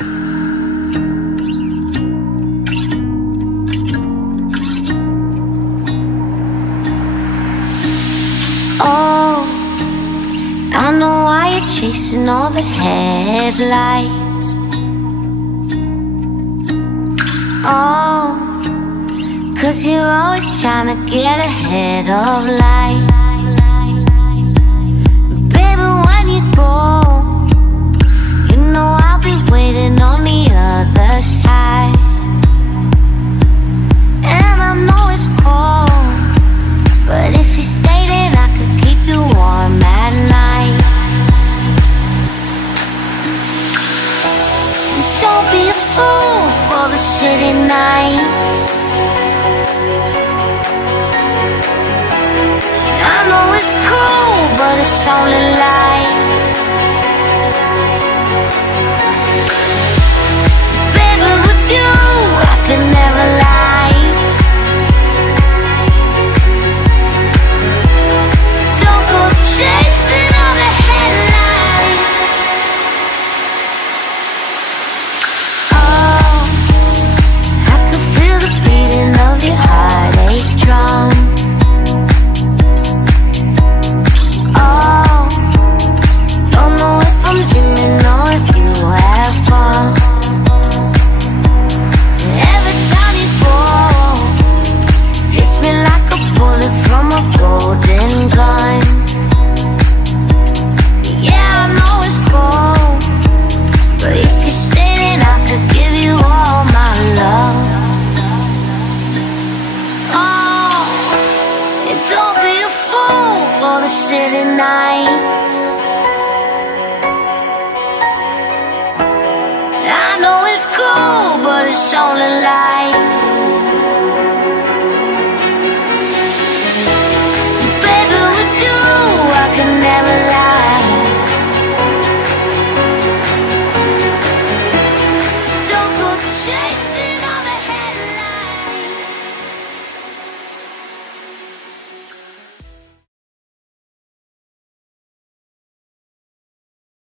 Oh, I know why you're chasing all the headlights. Oh, 'cause you're always trying to get ahead of life. Baby, when you go, you know I'll be waiting on the other side. And I know it's cold, but if you stay, then I could keep you warm at night. Don't be a fool for the city nights. I know it's cruel, but it's only light. Baby, with you, I could never lie. Don't go chasing all the headlights. Oh, I could feel the beating of your heartache drum. Oh, don't know if I'm dreaming or if you have gone. Every time you go, hits me like a bullet from a golden gun. Yeah, I know it's cold, but if you stay, then I could give you all my love. Oh, and don't be a fool for the city nights. I know it's cool, but it's only light.